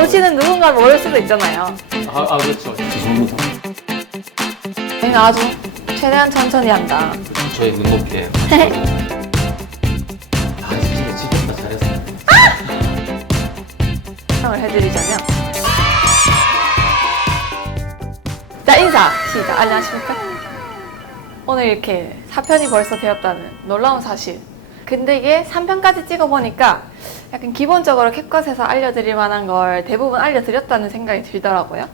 보시는 누군가 모를 수도 있잖아요. 아, 아 그렇죠. 죄송합니다. 저희는 아주 최대한 천천히 한다. 저의 눈높이에. 아 진짜 지겹다 잘했어. 설명을 해드리자면 자 인사 시작 안녕하십니까 오늘 이렇게 4편이 벌써 되었다는 놀라운 사실 근데 이게 3편까지 찍어보니까 약간 기본적으로 캡컷에서 알려드릴 만한 걸 대부분 알려드렸다는 생각이 들더라고요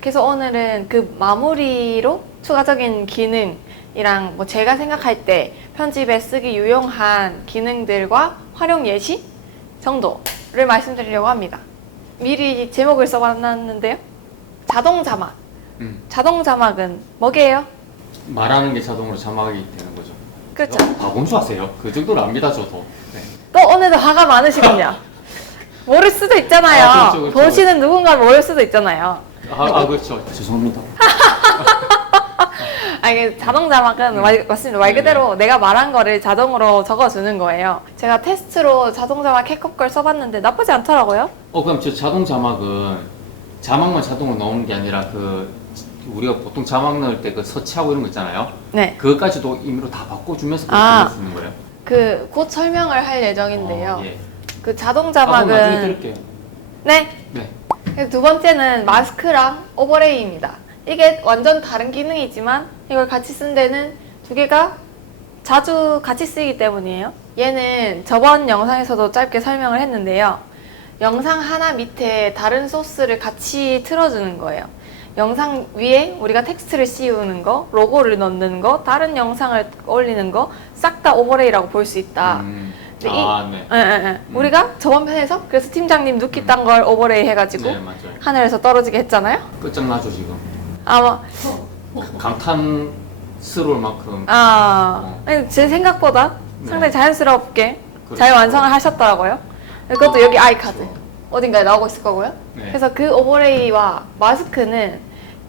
그래서 오늘은 그 마무리로 추가적인 기능이랑 뭐 제가 생각할 때 편집에 쓰기 유용한 기능들과 활용 예시 정도를 말씀드리려고 합니다 미리 제목을 써봤는데요. 자동 자막. 음. 자동 자막은 뭐게요? 말하는 게 자동으로 자막이 되는 거죠. 그렇죠. 어, 아 검수하세요. 그 정도는 압니다 저도. 네. 또 오늘도 화가 많으시군요. 모를 수도 있잖아요. 아, 그렇죠, 그렇죠. 보시는 누군가 모를 수도 있잖아요. 아, 아 그렇죠. 죄송합니다. 아, 이게 자동 자막은 말, 맞습니다. 말 그대로 내가 말한 거를 자동으로 적어주는 거예요. 제가 테스트로 자동 자막 캡컷 걸 써봤는데 나쁘지 않더라고요. 어 그럼 저 자동 자막은 자막만 자동으로 나오는 게 아니라 그 우리가 보통 자막 넣을 때 그 서치하고 이런 거 있잖아요. 네. 그것까지도 임의로 다 바꿔주면서 아. 그렇게 쓰는 거예요. 그 곧 설명을 할 예정인데요. 어, 예. 그 자동 아, 그럼 나중에 자막은 들을게요. 네 네. 그리고 두 번째는 마스크랑 오버레이입니다. 이게 완전 다른 기능이지만 이걸 같이 쓴 데는 두 개가 자주 같이 쓰이기 때문이에요. 얘는 저번 영상에서도 짧게 설명을 했는데요. 영상 하나 밑에 다른 소스를 같이 틀어주는 거예요. 영상 위에 우리가 텍스트를 씌우는 거, 로고를 넣는 거, 다른 영상을 올리는 거 싹 다 오버레이라고 볼 수 있다. 음. 근데 아 네. 예, 예, 예. 우리가 저번 편에서 그래서 팀장님 누키 딴걸 오버레이 해가지고 네 맞아요. 하늘에서 떨어지게 했잖아요. 끝장나죠 지금. 아마 감탄스러울 만큼. 아 아니, 제 생각보다 네. 상당히 자연스럽게 그렇죠. 잘 완성을 하셨더라고요. 그것도 여기 아이 카드 그렇죠. 어딘가에 나오고 있을 거고요. 네. 그래서 그 오버레이와 마스크는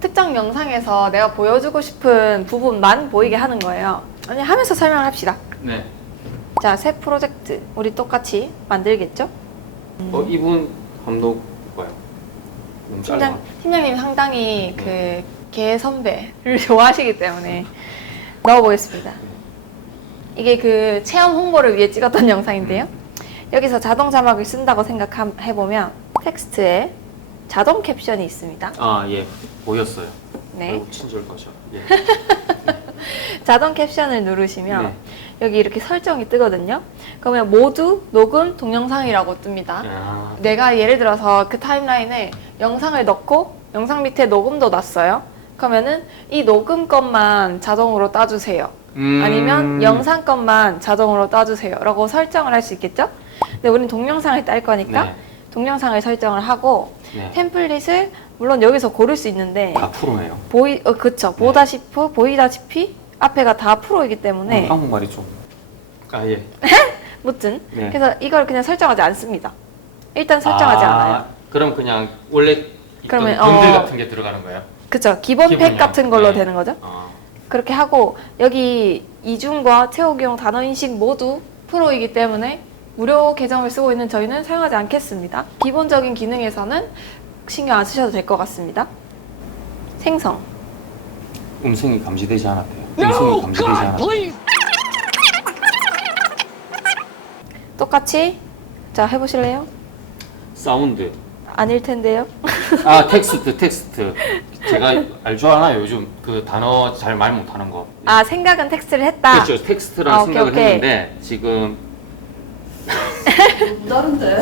특정 영상에서 내가 보여주고 싶은 부분만 보이게 하는 거예요. 아니 하면서 설명을 합시다. 네. 자, 새 프로젝트 우리 똑같이 만들겠죠? 어 이분 감독? 너무 팀장 짧아. 팀장님 상당히 그 개 선배를 좋아하시기 때문에 넣어보겠습니다. 이게 그 체험 홍보를 위해 찍었던 영상인데요. 여기서 자동 자막을 쓴다고 생각해 보면 텍스트에 자동 캡션이 있습니다. 아 예. 보였어요. 네, 친절 가셔. 예. 자동 캡션을 누르시면 네. 여기 이렇게 설정이 뜨거든요. 그러면 모두 녹음 동영상이라고 뜹니다. 야. 내가 예를 들어서 그 타임라인에 영상을 넣고 영상 밑에 녹음도 놨어요. 그러면은 이 녹음 것만 자동으로 따주세요. 음. 아니면 영상 것만 자동으로 따주세요. 라고 설정을 할 수 있겠죠? 근데 우린 동영상을 딸 거니까 네. 동영상을 설정을 하고 네. 템플릿을 물론 여기서 고를 수 있는데 다 프로네요. 보이 어 그쵸 보다시피 보이다시피 앞에가 다 프로이기 때문에 어, 한국말이 좀. 아 예. 무튼 네. 그래서 이걸 그냥 설정하지 않습니다. 일단 설정하지 아, 않아요. 그럼 그냥 원래 있던 그러면, 분들 어. 같은 게 들어가는 거예요? 그쵸 기본 팩 기본이요. 같은 걸로 네. 되는 거죠. 아. 그렇게 하고 여기 이중과 태호기용 단어 인식 모두 프로이기 때문에 무료 계정을 쓰고 있는 저희는 사용하지 않겠습니다. 기본적인 기능에서는 신경 안 쓰셔도 될 것 같습니다. 생성. 음성이 감지되지 않았대요. 음성이 감지되지 않았대요. 똑같이 자 해보실래요? 사운드. 아닐 텐데요. 아 텍스트 텍스트. 제가 알 줄 아나요? 요즘 그 단어 잘 말 못하는 거. 아 생각은 텍스트를 했다. 그렇죠. 텍스트랑 아, 오케이, 생각을 오케이. 했는데 지금 다른데.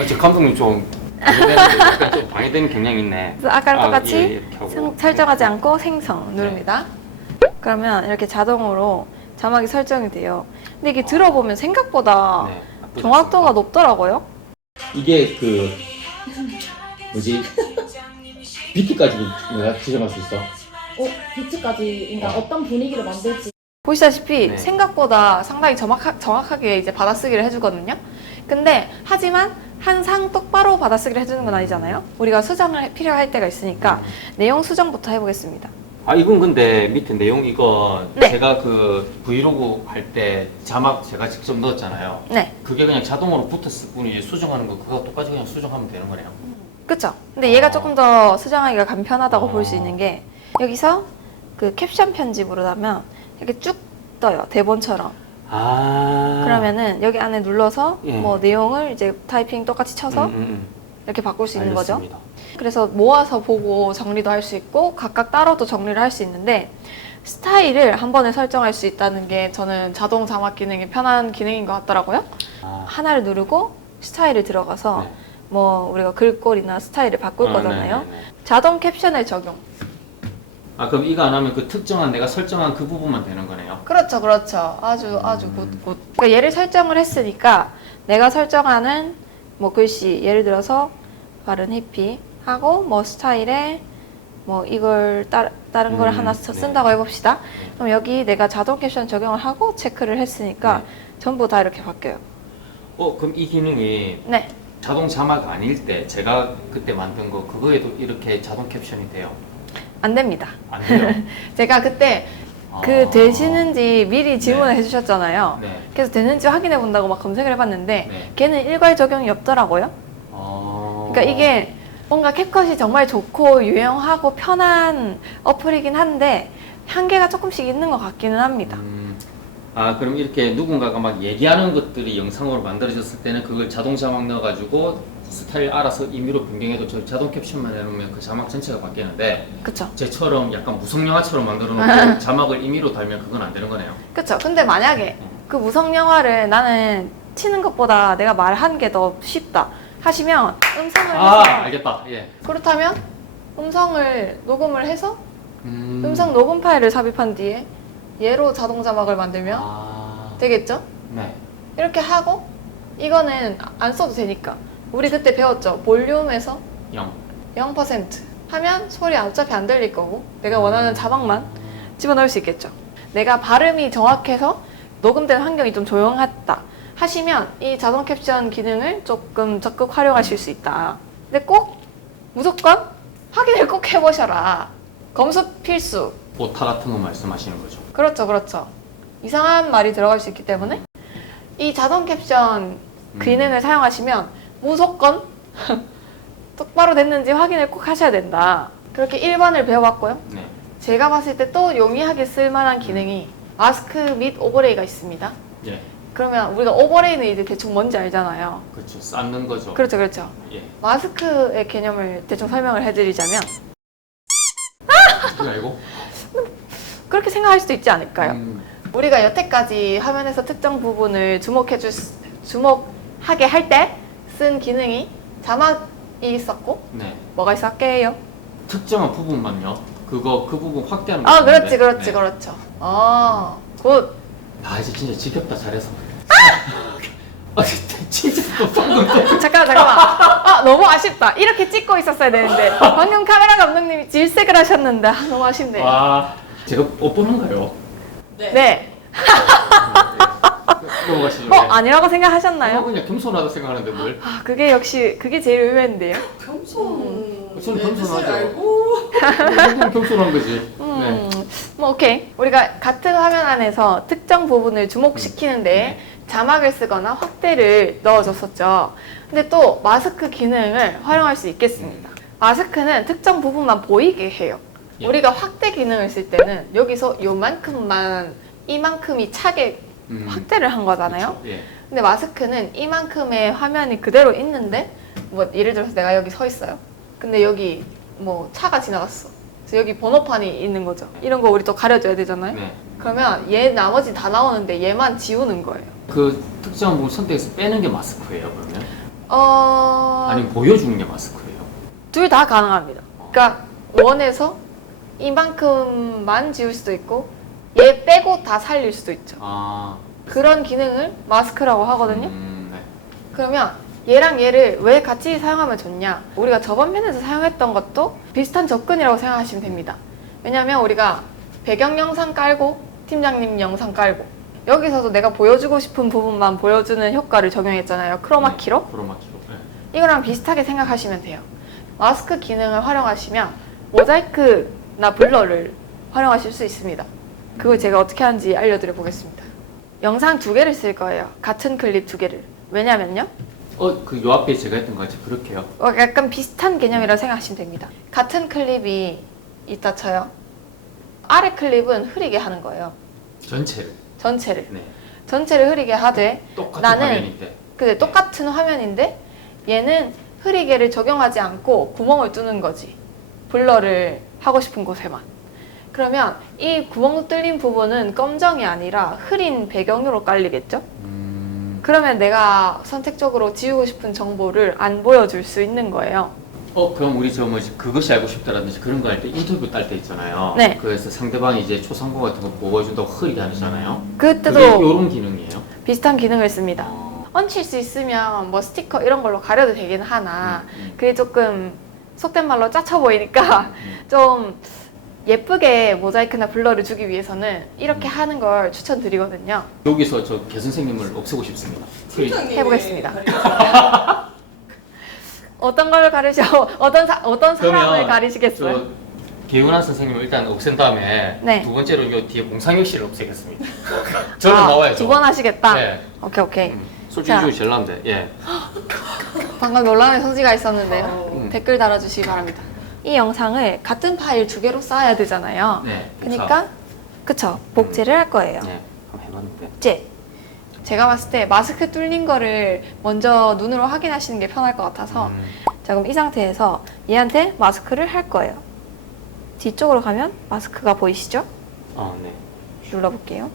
아, 제 감독님 좀 방해되는, 약간 좀 방해되는 경향이 있네. 그래서 아까랑 아, 똑같이 예, 이렇게 하고. 생- 설정하지 않고 생성 누릅니다. 그러면 이렇게 자동으로 자막이 설정이 돼요. 근데 이게 들어보면 생각보다 네, 정확도가. 높더라고요. 이게 그 뭐지 비트까지 내가 지정할 수 있어. 어, 비트까지, 그러니까 어. 어떤 분위기를 만들지. 보시다시피 네. 생각보다 상당히 정확하, 정확하게 이제 받아쓰기를 해주거든요. 근데 하지만 항상 똑바로 받아쓰기를 해주는 건 아니잖아요. 우리가 수정을 해- 필요할 때가 있으니까 내용 수정부터 해보겠습니다. 아 이건 근데 밑에 내용 이거 네. 제가 그 브이로그 할 때 자막 제가 직접 넣었잖아요. 네. 그게 그냥 자동으로 붙었을 뿐이지 수정하는 거 그거 똑같이 그냥 수정하면 되는 거네요. 그쵸? 근데 얘가 어. 조금 더 수정하기가 간편하다고 어. 볼수 있는 게 여기서 그 캡션 편집으로 하면 이렇게 쭉 떠요. 대본처럼. 아 그러면은 여기 안에 눌러서 예. 뭐 내용을 이제 타이핑 똑같이 쳐서 음, 음, 음. 이렇게 바꿀 수 있는 거죠. 알겠습니다. 그래서 모아서 보고 정리도 할 수 있고 각각 따로도 정리를 할 수 있는데 스타일을 한 번에 설정할 수 있다는 게 저는 자동 자막 기능이 편한 기능인 것 같더라고요. 아, 하나를 누르고 스타일을 들어가서 네. 뭐 우리가 글꼴이나 스타일을 바꿀 아, 거잖아요. 네, 네, 네. 자동 캡션을 적용. 아 그럼 이거 안 하면 그 특정한 내가 설정한 그 부분만 되는 거네요. 그렇죠, 그렇죠. 아주 아주 음. 굿 굿. 그러니까 얘를 설정을 했으니까 내가 설정하는 뭐 글씨 예를 들어서 바른 해피 하고 뭐 스타일에 뭐 이걸 따, 다른 걸 음, 하나 네. 쓴다고 해봅시다. 그럼 여기 내가 자동 캡션 적용을 하고 체크를 했으니까 네. 전부 다 이렇게 바뀌어요. 어 그럼 이 기능이 네, 자동 자막 아닐 때 제가 그때 만든 거 그거에도 이렇게 자동 캡션이 돼요? 안 됩니다. 안 돼요? 제가 그때 아. 그 되시는지 미리 질문을 해주셨잖아요. 네. 그래서 되는지 확인해 본다고 막 검색을 해봤는데 네. 걔는 일괄 적용이 없더라고요. 어... 그러니까 이게 뭔가 캡컷이 정말 좋고 유용하고 편한 어플이긴 한데 한계가 조금씩 있는 것 같기는 합니다. 음, 아 그럼 이렇게 누군가가 막 얘기하는 것들이 영상으로 만들어졌을 때는 그걸 자동 자막 넣어가지고 스타일 알아서 임의로 변경해도 저 자동 캡션만 해놓으면 그 자막 전체가 바뀌는데 그쵸? 쟤처럼 약간 무성 영화처럼 만들어 놓고 자막을 임의로 달면 그건 안 되는 거네요. 그쵸? 근데 만약에 그 무성 영화를 나는 치는 것보다 내가 말하는 게더 쉽다 하시면 음성을 아 해서 알겠다. 예. 그렇다면 음성을 녹음을 해서 음, 음성 녹음 파일을 삽입한 뒤에 얘로 자동 자막을 만들면 아, 되겠죠? 네. 이렇게 하고 이거는 안 써도 되니까 우리 그때 배웠죠? 볼륨에서 영. 0% 하면 소리 어차피 안 들릴 거고 내가 원하는 자막만 집어넣을 수 있겠죠. 내가 발음이 정확해서 녹음된 환경이 좀 조용하다 하시면 이 자동 캡션 기능을 조금 적극 활용하실 수 있다. 근데 꼭 무조건 확인을 꼭 해보셔라. 검수 필수. 오타 같은 거 말씀하시는 거죠. 그렇죠, 그렇죠. 이상한 말이 들어갈 수 있기 때문에 이 자동 캡션 음. 기능을 사용하시면 무조건 똑바로 됐는지 확인을 꼭 하셔야 된다. 그렇게 1번을 배워봤고요. 네. 제가 봤을 때 또 용이하게 쓸만한 기능이 마스크 및 오버레이가 있습니다. 예. 그러면 우리가 오버레이는 이제 대충 뭔지 알잖아요. 그렇죠. 쌓는 거죠. 그렇죠, 그렇죠. 예. 마스크의 개념을 대충 설명을 해드리자면 그게 알고? 그렇게 생각할 수도 있지 않을까요? 음, 우리가 여태까지 화면에서 특정 부분을 주목해 주 주목하게 할 때 쓴 기능이 자막이 있었고 네. 뭐가 있었게요? 특정한 부분만요. 그거 그 부분 확대하는 거. 아. 그렇지 그렇지 네. 그렇죠. 아 굿. 아 이제 진짜 지겹다 잘해서. 아 진짜 또 방금 또. 잠깐만 잠깐만. 아 너무 아쉽다. 이렇게 찍고 있었어야 되는데 방금 카메라 감독님이 질색을 하셨는데 아, 너무 아쉽네요. 와 제가 엇보는가요? 네. 넘어가시죠. 어 네. 아니라고 어, 생각하셨나요? 그냥 겸손하다 생각하는데 뭘? 아 그게 역시 그게 제일 의외인데요. 겸손. 저는 내 뜻을 겸손하죠. 알고. 그냥 겸손한 거지. 네. 음, 뭐 오케이. 우리가 같은 화면 안에서 특정 부분을 주목시키는데 자막을 쓰거나 확대를 넣어줬었죠. 근데 또 마스크 기능을 활용할 수 있겠습니다. 마스크는 특정 부분만 보이게 해요. 예. 우리가 확대 기능을 쓸 때는 여기서 요만큼만 이만큼이 차게 음, 확대를 한 거잖아요. 그쵸. 예. 근데 마스크는 이만큼의 화면이 그대로 있는데 뭐 예를 들어서 내가 여기 서 있어요. 근데 여기 뭐 차가 지나갔어. 그래서 여기 번호판이 있는 거죠. 이런 거 우리 또 가려줘야 되잖아요. 네. 그러면 얘 나머지 다 나오는데 얘만 지우는 거예요. 그 특정한 부분 선택해서 빼는 게 마스크예요 그러면? 어... 아니면 보여주는 게 마스크예요? 둘 다 가능합니다. 그러니까 원에서 이만큼만 지울 수도 있고 얘 빼고 다 살릴 수도 있죠. 아. 그런 기능을 마스크라고 하거든요. 음, 네. 그러면 얘랑 얘를 왜 같이 사용하면 좋냐? 우리가 저번 편에서 사용했던 것도 비슷한 접근이라고 생각하시면 됩니다. 왜냐하면 우리가 배경 영상 깔고 팀장님 영상 깔고 여기서도 내가 보여주고 싶은 부분만 보여주는 효과를 적용했잖아요. 크로마키로. 네, 크로마키로. 네. 이거랑 비슷하게 생각하시면 돼요. 마스크 기능을 활용하시면 모자이크나 블러를 활용하실 수 있습니다. 그걸 제가 어떻게 하는지 알려드려 보겠습니다. 영상 두 개를 쓸 거예요. 같은 클립 두 개를. 왜냐면요. 어, 그 요 앞에 제가 했던 거 같이 그렇게요. 어, 약간 비슷한 개념이라고 생각하시면 됩니다. 같은 클립이 있다 쳐요. 아래 클립은 흐리게 하는 거예요. 전체를. 전체를. 네. 전체를 흐리게 하되 똑같은 나는- 화면인데. 근데 똑같은 화면인데 얘는 흐리게를 적용하지 않고 구멍을 뚫는 거지. 블러를 하고 싶은 곳에만. 그러면 이 구멍 뚫린 부분은 검정이 아니라 흐린 배경으로 깔리겠죠? 음. 그러면 내가 선택적으로 지우고 싶은 정보를 안 보여줄 수 있는 거예요. 어, 그럼 우리 저 뭐지 그것이 알고 싶다라든지 그런 거 할 때 인터뷰 딸 때 있잖아요. 네. 그래서 상대방이 이제 초상권 같은 거 보여준다고 흐리게 하잖아요. 그때도 요런 기능이에요. 비슷한 기능을 씁니다. 어. 얹힐 수 있으면 뭐 스티커 이런 걸로 가려도 되긴 하나 음, 음. 그게 조금 속된 말로 짜쳐 보이니까 음. 좀 예쁘게 모자이크나 블러를 주기 위해서는 이렇게 하는 걸 추천드리거든요. 여기서 저 개 선생님을 없애고 싶습니다. 해보겠습니다. 어떤 걸 가르쳐 어떤 사, 어떤 사람을 그러면 가리시겠어요? 저 개운한 선생님을 일단 없앤 다음에 네. 두 번째로 요 뒤에 공상혁 씨를 없애겠습니다. 저는 아, 나와야죠. 두번 하시겠다. 네. 오케이 오케이. 음, 솔직히 자. 좀 제일 나은데. 예. 방금 논란의 소지가 있었는데요. 어. 음. 댓글 달아주시기 바랍니다. 이 영상을 같은 파일 두 개로 쌓아야 되잖아요. 네. 그러니까 그쵸 복제를 할 거예요. 네. 한번 해봤는데. 복제. 제가 봤을 때 마스크 뚫린 거를 먼저 눈으로 확인하시는 게 편할 것 같아서 음. 자 그럼 이 상태에서 얘한테 마스크를 할 거예요. 뒤쪽으로 가면 마스크가 보이시죠? 어, 네. 눌러볼게요.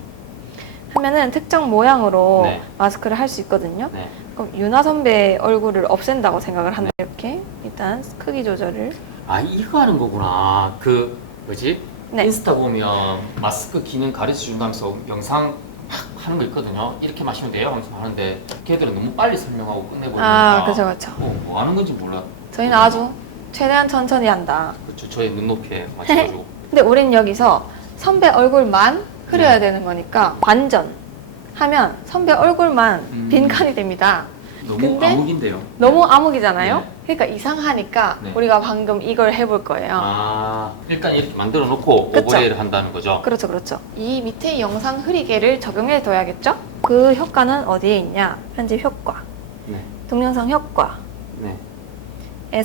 하면은 특정 모양으로 네. 마스크를 할 수 있거든요. 네. 그럼 유나 선배 얼굴을 없앤다고 생각을 한다. 이렇게 일단 크기 조절을 아 이거 하는 거구나. 그 뭐지? 네. 인스타 보면 마스크 기능 가르쳐 준다면서 영상 막 하는 거 있거든요. 이렇게 마시면 돼요. 하면서 하는데 걔들은 너무 빨리 설명하고 끝내버리니까. 아 그죠 그죠. 뭐, 뭐 하는 건지 몰라. 저희는 아주 최대한 천천히 한다. 그렇죠. 저의 눈높이에 맞춰가지고. 근데 우린 여기서 선배 얼굴만 흐려야 네. 되는 거니까 반전 하면 선배 얼굴만 음. 빈칸이 됩니다. 너무 근데 암흑인데요. 너무 암흑이잖아요. 네. 그러니까 이상하니까 네. 우리가 방금 이걸 해볼 거예요. 아 일단 이렇게 만들어 놓고 그쵸. 오버레이를 한다는 거죠. 그렇죠, 그렇죠. 이 밑에 영상 흐리게를 적용해 둬야겠죠? 그 효과는 어디에 있냐? 편집 효과, 네. 동영상 효과에서 네.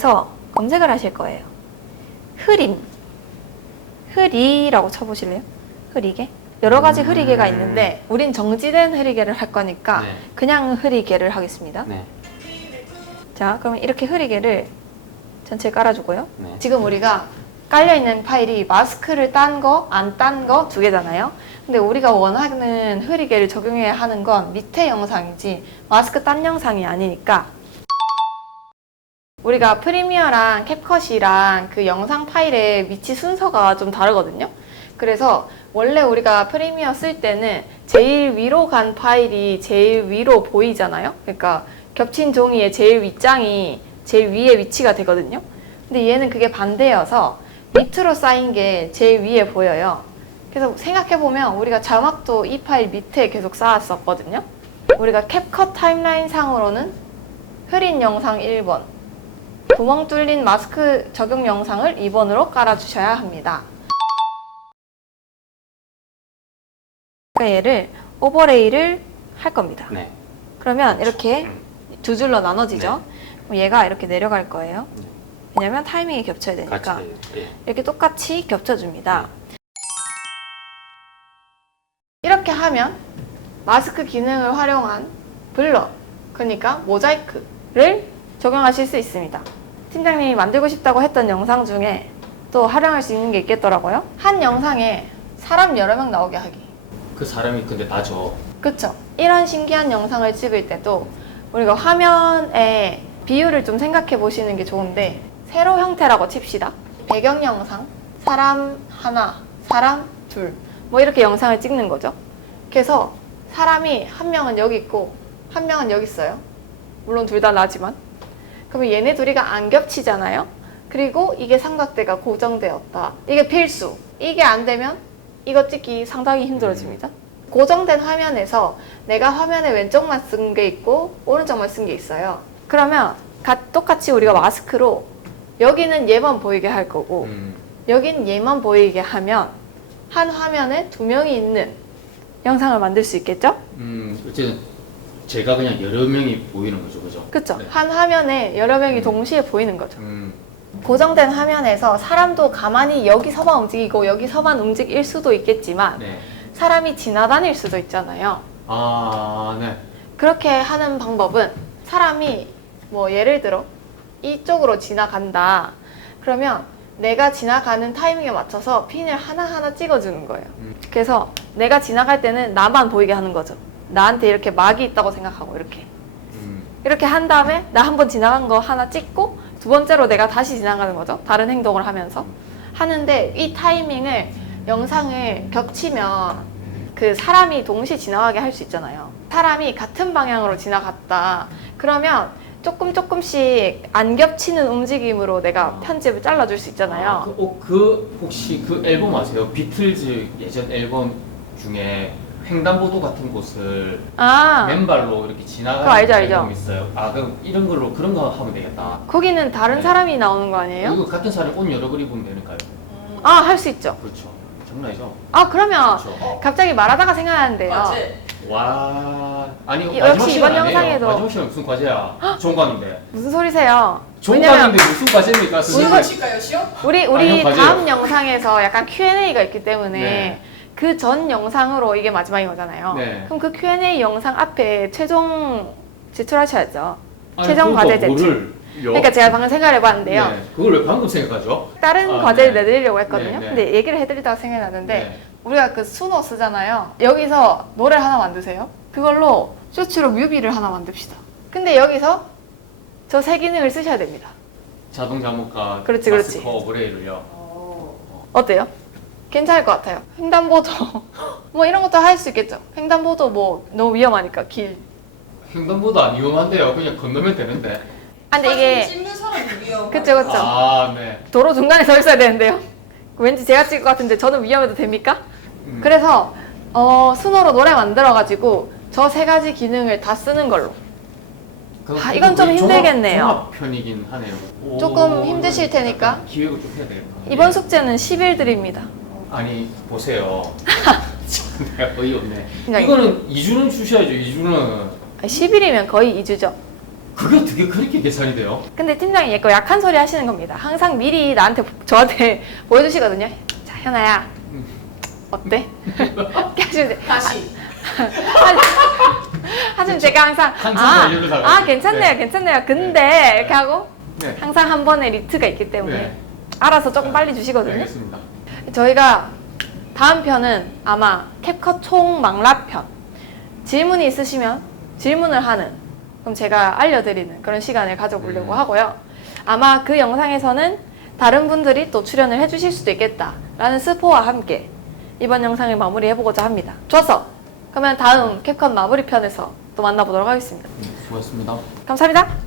검색을 하실 거예요. 흐림, 흐리라고 쳐보실래요? 흐리게? 여러 가지 음. 흐리게가 있는데 우린 정지된 흐리게를 할 거니까 네. 그냥 흐리게를 하겠습니다. 네. 자, 그러면 이렇게 흐리게를 전체 깔아주고요. 네. 지금 우리가 깔려있는 파일이 마스크를 딴 거, 안 딴 거 두 개잖아요. 근데 우리가 원하는 흐리게를 적용해야 하는 건 밑에 영상이지 마스크 딴 영상이 아니니까 우리가 프리미어랑 캡컷이랑 그 영상 파일의 위치 순서가 좀 다르거든요. 그래서 원래 우리가 프리미어 쓸 때는 제일 위로 간 파일이 제일 위로 보이잖아요. 그러니까 겹친 종이의 제일 윗장이 제일 위에 위치가 되거든요. 근데 얘는 그게 반대여서 밑으로 쌓인 게 제일 위에 보여요. 그래서 생각해보면 우리가 자막도 이 파일 밑에 계속 쌓았었거든요. 우리가 캡컷 타임라인 상으로는 흐린 영상 1번, 구멍 뚫린 마스크 적용 영상을 2번으로 깔아주셔야 합니다. 그러니까 얘를 오버레이를 할 겁니다. 네. 그러면 이렇게 음. 두 줄로 나눠지죠. 그럼 얘가 이렇게 내려갈 거예요. 네. 왜냐면 타이밍이 겹쳐야 되니까. 같이 해요. 예. 이렇게 똑같이 겹쳐줍니다. 이렇게 하면 마스크 기능을 활용한 블러, 그러니까 모자이크를 적용하실 수 있습니다. 팀장님이 만들고 싶다고 했던 영상 중에 또 활용할 수 있는 게 있겠더라고요. 한 영상에 사람 여러 명 나오게 하기. 그 사람이 근데 다죠. 그쵸? 이런 신기한 영상을 찍을 때도 우리가 화면에 비율을 좀 생각해 보시는 게 좋은데 세로 형태라고 칩시다. 배경 영상, 사람 하나, 사람 둘, 뭐 이렇게 영상을 찍는 거죠. 그래서 사람이 한 명은 여기 있고 한 명은 여기 있어요. 물론 둘 다 나지만. 그러면 얘네 둘이가 안 겹치잖아요. 그리고 이게 삼각대가 고정되었다. 이게 필수. 이게 안 되면 이거 찍기 상당히 힘들어집니다. 고정된 화면에서 내가 화면에 왼쪽만 쓴 게 있고 오른쪽만 쓴 게 있어요. 그러면 가- 똑같이 우리가 마스크로 여기는 얘만 보이게 할 거고 음. 여긴 얘만 보이게 하면 한 화면에 두 명이 있는 영상을 만들 수 있겠죠? 음, 어쨌든 제가 그냥 여러 명이 보이는 거죠, 그죠? 그쵸? 네. 한 화면에 여러 명이 동시에 보이는 거죠. 음, 고정된 화면에서 사람도 가만히 여기서만 움직이고 여기서만 움직일 수도 있겠지만 네. 사람이 지나다닐 수도 있잖아요. 아, 네. 그렇게 하는 방법은 사람이 뭐 예를 들어 이쪽으로 지나간다. 그러면 내가 지나가는 타이밍에 맞춰서 핀을 하나하나 찍어주는 거예요. 음. 그래서 내가 지나갈 때는 나만 보이게 하는 거죠. 나한테 이렇게 막이 있다고 생각하고 이렇게. 음, 이렇게 한 다음에 나 한 번 지나간 거 하나 찍고 두 번째로 내가 다시 지나가는 거죠. 다른 행동을 하면서. 하는데 이 타이밍을 영상을 겹치면 그 사람이 동시에 지나가게 할 수 있잖아요. 사람이 같은 방향으로 지나갔다. 그러면 조금 조금씩 안 겹치는 움직임으로 내가 편집을 잘라줄 수 아, 있잖아요. 그, 어, 그 혹시 그 앨범 아세요? 비틀즈 예전 앨범 중에 횡단보도 같은 곳을 아, 맨발로 이렇게 그거 지나가는 알죠, 알죠. 앨범 있어요. 아, 그럼 이런 걸로 그런 거 하면 되겠다. 거기는 다른 네. 사람이 나오는 거 아니에요? 이거 같은 사람이 옷 여러 벌 입으면 되니까요. 아, 할 수 있죠. 그렇죠. 장난이죠. 아, 그러면 그렇죠. 갑자기 말하다가 생각나는데요. 과제. 와, 아니 이- 마지막 역시 시간 이번 아니에요. 영상에도- 마지막 시간 무슨 과제야? 종관인데. 무슨 소리세요? 종관인데 무슨 과제입니까? 시험 선생님? 칠까요, 시험? 우리 우리 아니요, 과제요. 다음 영상에서 약간 Q&A가 있기 때문에 네. 그 전 영상으로 이게 마지막인 거잖아요. 네. 그럼 그 Q&A 영상 앞에 최종 제출하셔야죠. 아니, 최종 그러니까 과제 제출. 뭐를 요- 그러니까 제가 방금 생각을 해봤는데요. 네. 그걸 왜 방금 생각하죠? 다른 아, 과제를 네. 내드리려고 했거든요. 네, 네. 근데 얘기를 해드리다가 생각이 났는데 네. 우리가 그 수노 쓰잖아요. 여기서 노래 하나 만드세요. 그걸로 쇼츠로 뮤비를 하나 만듭시다. 근데 여기서 저 세 기능을 쓰셔야 됩니다. 자동 자목과 그렇지, 그렇지. 마스커 오버레이를요. 어. 어때요? 괜찮을 것 같아요. 횡단보도 뭐 이런 것도 할 수 있겠죠. 횡단보도 뭐 너무 위험하니까 길. 횡단보도 안 위험한데요. 그냥 건너면 되는데. 아, 근데 이게 사람이 위험. 그쵸 그쵸. 아, 네. 도로 중간에 서 있어야 되는데요. 왠지 제가 찍을 것 같은데 저는 위험해도 됩니까? 음. 그래서 어, 순어로 노래 만들어가지고 저 세 가지 기능을 다 쓰는 걸로. 아, 이건 좀 힘들겠네요. 종합 편이긴 하네요. 오, 조금 힘드실 테니까. 약간 기획을 좀 해야 되겠다. 이번 예. 숙제는 10일 드립니다. 아니 보세요. 참, 내가 어이없네. 그러니까 이거는 2주는 주셔야죠. 2주는 10일이면 거의 2주죠. 그게 어떻게 그렇게 계산이 돼요? 근데 팀장이 얘거 약한 소리 하시는 겁니다. 항상 미리 나한테 저한테 보여주시거든요. 자 현아야 음. 어때? 이렇게 하시는데 다시. 하시면 제가 항상 한참 아. 아 괜찮네요 네. 괜찮네요 근데 네. 이렇게 하고 네. 항상 한 번에 리트가 있기 때문에 네. 알아서 조금 빨리 네, 주시거든요. 알겠습니다. 저희가 다음 편은 아마 캡컷 총 망라편 질문이 있으시면 질문을 하는 그럼 제가 알려드리는 그런 시간을 가져보려고 음. 하고요. 아마 그 영상에서는 다른 분들이 또 출연을 해주실 수도 있겠다라는 스포와 함께 이번 영상을 마무리해보고자 합니다. 좋았어. 그러면 다음 캡컷 마무리 편에서 또 만나보도록 하겠습니다. 음, 수고하셨습니다. 감사합니다.